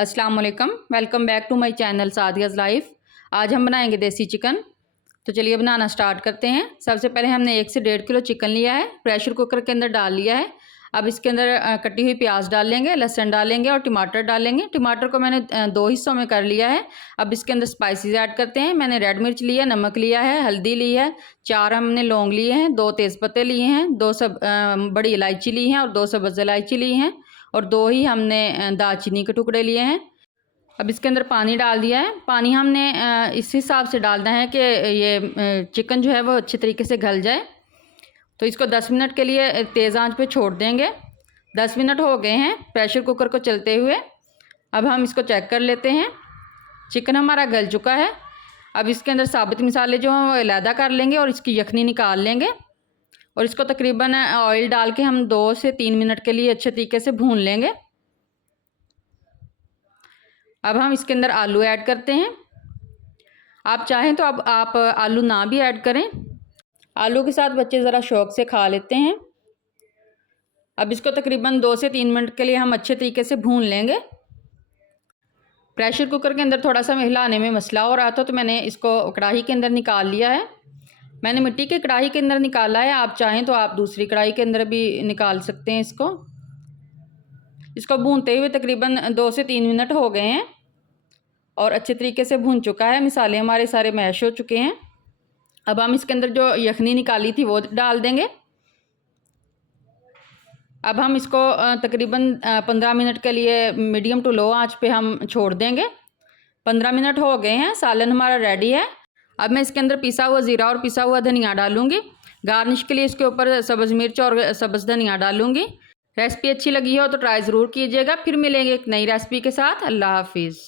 अस्सलाम वालेकुम, welcome back to my channel Sadia's life. आज हम बनाएंगे देसी चिकन। तो चलिए बनाना स्टार्ट करते हैं। सबसे पहले हमने 1 से 1.5 किलो चिकन लिया है, प्रेशर कुकर के अंदर डाल लिया है। अब इसके अंदर कटी हुई प्याज डाल लेंगे, लहसुन डालेंगे और टमाटर डालेंगे। टमाटर को मैंने 2 हिस्सों में कर लिया है। अब इसके अंदर स्पाइसेस ऐड करते हैं। मैंने रेड मिर्च लिया, नमक लिया है, हल्दी ली है, 4 हमने लौंग लिए हैं, 2 तेज़पत्ते लिए हैं, 2 बड़ी इलायची ली हैं और 2 सब्ज़ इलायची ली हैं और 2 ही हमने दालचीनी के टुकड़े लिए हैं। अब इसके अंदर पानी डाल दिया है। पानी हमने इस हिसाब से डालना है कि ये चिकन जो है वो अच्छे तरीके से गल जाए। तो इसको 10 मिनट के लिए तेज़ आंच पे छोड़ देंगे। 10 मिनट हो गए हैं प्रेशर कुकर को चलते हुए। अब हम इसको चेक कर लेते हैं। चिकन हमारा गल चुका है। अब इसके अंदर साबुत मसाले जो हैं वो अलहदा कर लेंगे और इसकी यखनी निकाल लेंगे और इसको तकरीबन ऑयल डाल के हम 2 से 3 मिनट के लिए अच्छे तरीके से भून लेंगे। अब हम इसके अंदर आलू ऐड करते हैं। आप चाहें तो अब आप आलू ना भी ऐड करें। आलू के साथ बच्चे ज़रा शौक़ से खा लेते हैं। अब इसको तकरीबन 2 से 3 मिनट के लिए हम अच्छे तरीके से भून लेंगे। प्रेशर कुकर के अंदर थोड़ा सा हिलाने में मसला हो रहा था तो मैंने इसको कढ़ाई के अंदर निकाल लिया है। मैंने मिट्टी के कढ़ाई के अंदर निकाला है। आप चाहें तो आप दूसरी कढ़ाई के अंदर भी निकाल सकते हैं। इसको भूनते हुए तकरीबन 2 से 3 मिनट हो गए हैं और अच्छे तरीके से भून चुका है। मसाले हमारे सारे मैश हो चुके हैं। अब हम इसके अंदर जो यखनी निकाली थी वो डाल देंगे। अब हम इसको तकरीबन 15 मिनट के लिए मीडियम टू लो आंच पे हम छोड़ देंगे। 15 मिनट हो गए हैं, सालन हमारा रेडी है। अब मैं इसके अंदर पिसा हुआ ज़ीरा और पिसा हुआ धनिया डालूँगी। गार्निश के लिए इसके ऊपर सब्ज़ मिर्च और सब्ज़ धनिया डालूँगी। रेसिपी अच्छी लगी हो तो ट्राई ज़रूर कीजिएगा। फिर मिलेंगे एक नई रेसिपी के साथ। अल्लाह हाफिज़।